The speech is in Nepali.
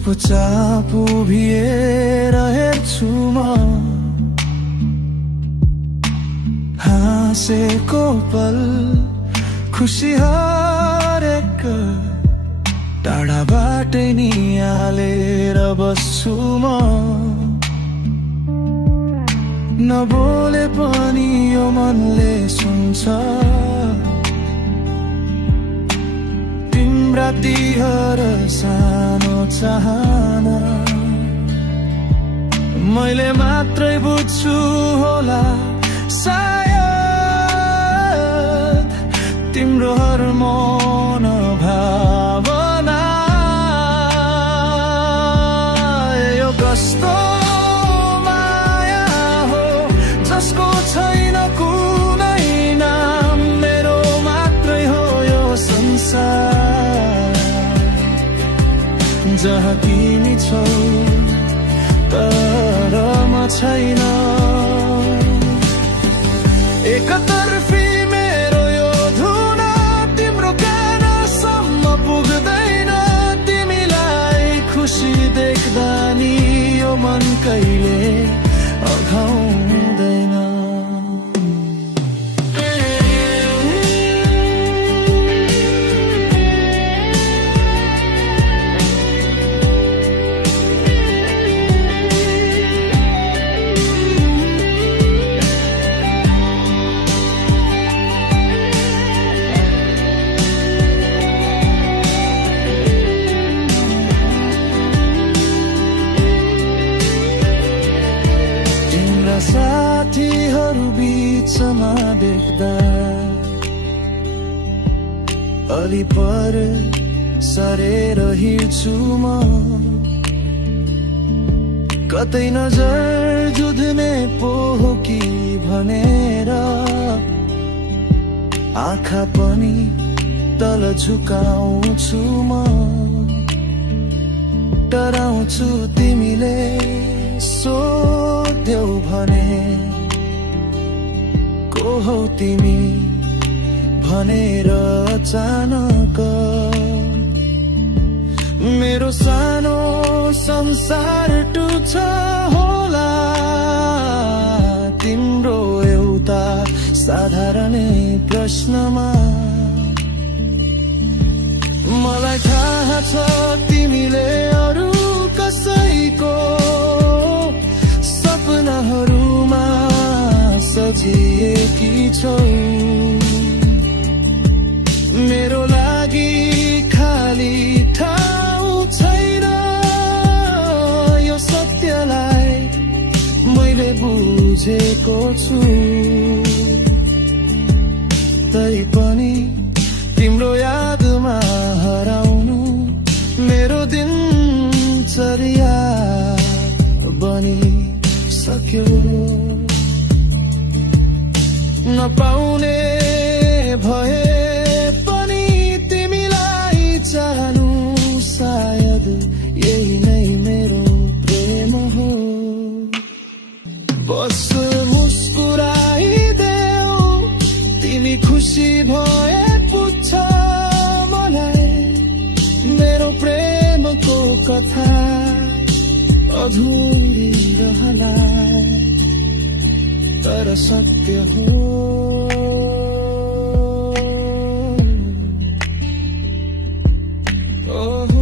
चुपचाप उभिएर हेर्छु म हाँसेको पल खुसी हरेक टाढाबाटै निहालेर बस्छु म नबोले पनि यो मनले सुन्छ तिम्रा तिहार सानो चाहना मैले मात्रै बुझ्छु होला सायद तिम्रो हर मन भावना यो कस्तो माया हो जसको छैन कुनै नाम मेरो मात्रै हो यो संसार जहाँ तिमी छौ तर म छैन एकतर्फी मेरो यो धुन तिम्रो कानसम्म पुग्दैन तिमीलाई खुसी देख्दा नि यो मन कहिले अघाउँदैन साथीहरू बीचमा देख्दा अलि पर सरेर हिँड्छु म कतै नजर जुध्ने पो हो कि भनेर आँखा पनि तल झुकाउँछु म डराउँछु तिमीले सोध्यौ भने को हौ तिमी भनेर अचानक मेरो सानो संसार टुट्छ होला तिम्रो एउटा साधारण प्रश्नमा मलाई थाहा छ तिमीले अरू कसैको सपनाहरूमा सजिएकी छौ मेरो लागि खाली ठाउँ छैन यो सत्यलाई मैले बुझेको छु तैपनि तिम्रो यादमा हराउनु मेरो दिनचर्या बनिसक्यो नपाउने भए पनि तिमीलाई चाहनु सायद यही नै मेरो प्रेम हो बस मुस्कुराइदेऊ तिमी खुसी भए पुग्छ मलाई मेरो प्रेमको कथा अधुरी रहला तर सत्य हो oh